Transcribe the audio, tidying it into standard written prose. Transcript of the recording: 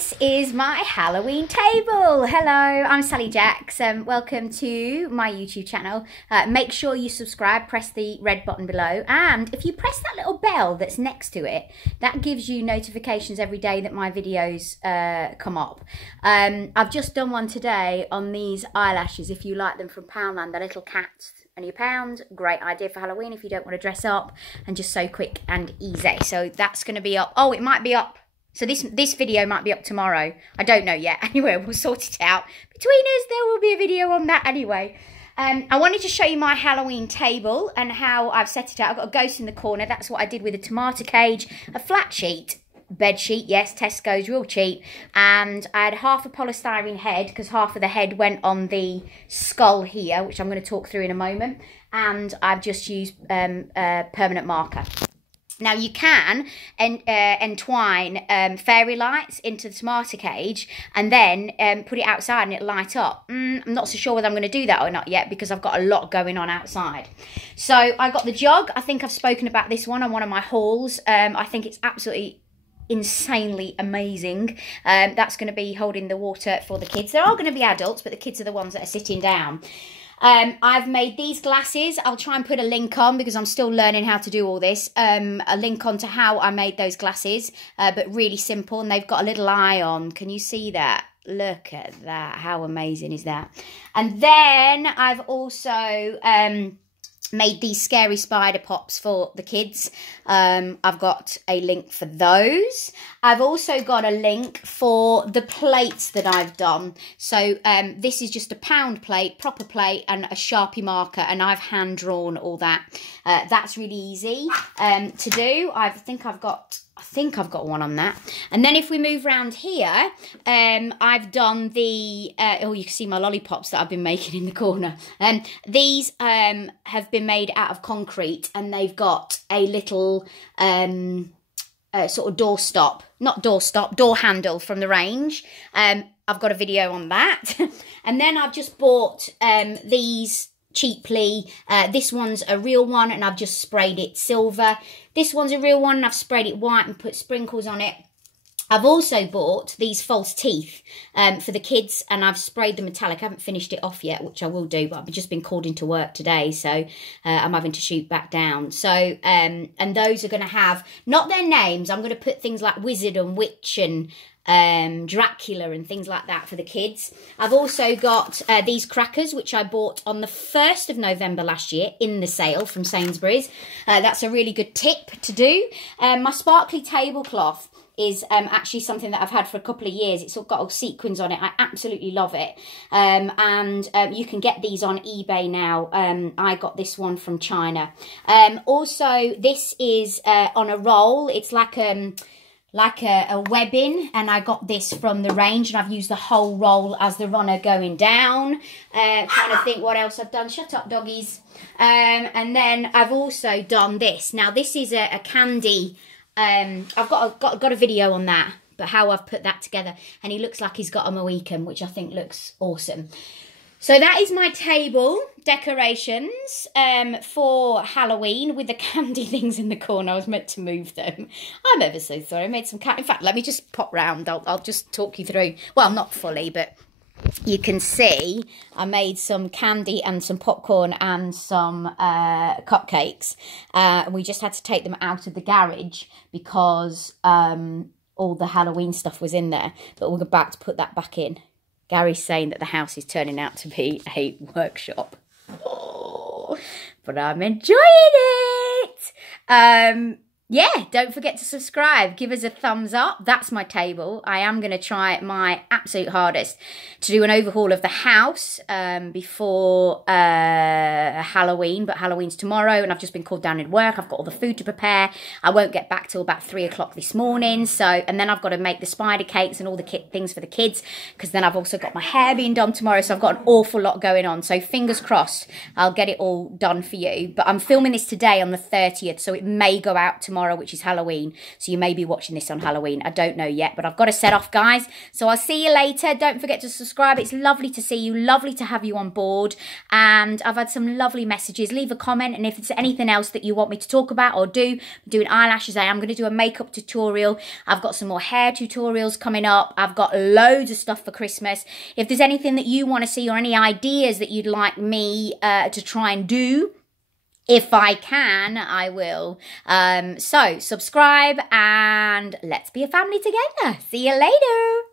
This is my Halloween table. Hello, I'm Sally Jacks. Welcome to my YouTube channel. Make sure you subscribe, press the red button below, and if you press that little bell that's next to it, that gives you notifications every day that my videos come up. I've just done one today on these eyelashes, if you like them, from Poundland. They're little cats, only £1. Great idea for Halloween if you don't want to dress up, and just so quick and easy. So that's going to be up. Oh, it might be up. So this video might be up tomorrow. I don't know yet. Anyway, we'll sort it out. Between us, there will be a video on that anyway. I wanted to show you my Halloween table and how I've set it out. I've got a ghost in the corner. That's what I did with a tomato cage, a flat sheet, bed sheet, yes, Tesco's, real cheap. And I had half a polystyrene head because half of the head went on the skull here, which I'm going to talk through in a moment. And I've just used permanent marker. Now, you can entwine fairy lights into the tomato cage and then put it outside and it'll light up. I'm not so sure whether I'm going to do that or not yet because I've got a lot going on outside. So I got the jug. I think I've spoken about this one on one of my hauls. I think it's absolutely insanely amazing. That's going to be holding the water for the kids. There are going to be adults, but the kids are the ones that are sitting down. I've made these glasses. I'll try and put a link on because I'm still learning how to do all this. A link on to how I made those glasses, but really simple. And they've got a little eye on. Can you see that? Look at that. How amazing is that? And then I've also made these scary spider pops for the kids. I've got a link for those. I've also got a link for the plates that I've done. So this is just a pound plate, proper plate, and a Sharpie marker, and I've hand drawn all that. That's really easy to do. I think I've got one on that. And then if we move around here, I've done the, oh, you can see my lollipops that I've been making in the corner. These have been made out of concrete, and they've got a little sort of door handle from the range. I've got a video on that. And then I've just bought these cheaply. This one's a real one and I've just sprayed it silver. This one's a real one and I've sprayed it white and put sprinkles on it. I've also bought these false teeth for the kids, and I've sprayed the metallic. I haven't finished it off yet, which I will do, but I've just been called into work today, so I'm having to shoot back down. So, and those are going to have, not their names, I'm going to put things like wizard and witch and Dracula and things like that for the kids. I've also got these crackers, which I bought on the 1st of November last year in the sale from Sainsbury's. That's a really good tip to do. My sparkly tablecloth is actually something that I've had for a couple of years. It's got all sequins on it. I absolutely love it. And you can get these on eBay now. I got this one from China. Also, this is on a roll. It's like a webbing, and I got this from the range, and I've used the whole roll as the runner going down. Trying to think what else I've done. Shut up, doggies. And then I've also done this. Now, this is a candy. I've got a video on that, but how I've put that together, and he looks like he's got a Mohican, which I think looks awesome. So that is my table decorations for Halloween with the candy things in the corner. I was meant to move them. I'm ever so sorry. I made some candy. In fact, let me just pop round. I'll just talk you through. Well, not fully, but you can see I made some candy and some popcorn and some cupcakes. We just had to take them out of the garage because all the Halloween stuff was in there. But we're about to put that back in. Gary's saying that the house is turning out to be a workshop. Oh, but I'm enjoying it. Yeah, don't forget to subscribe. Give us a thumbs up. That's my table. I am going to try my absolute hardest to do an overhaul of the house before Halloween. But Halloween's tomorrow, and I've just been called down in work. I've got all the food to prepare. I won't get back till about 3 o'clock this morning. So, and then I've got to make the spider cakes and all the things for the kids, because then I've also got my hair being done tomorrow. So I've got an awful lot going on. So fingers crossed, I'll get it all done for you. But I'm filming this today on the 30th, so it may go out tomorrow. tomorrow, which is Halloween. So you may be watching this on Halloween. I don't know yet, but I've got to set off, guys. So I'll see you later. Don't forget to subscribe. It's lovely to see you. Lovely to have you on board. And I've had some lovely messages. Leave a comment. And if there's anything else that you want me to talk about or do, I'm doing eyelashes. I am going to do a makeup tutorial. I've got some more hair tutorials coming up. I've got loads of stuff for Christmas. If there's anything that you want to see or any ideas that you'd like me to try and do, if I can, I will. So subscribe and let's be a family together. See you later.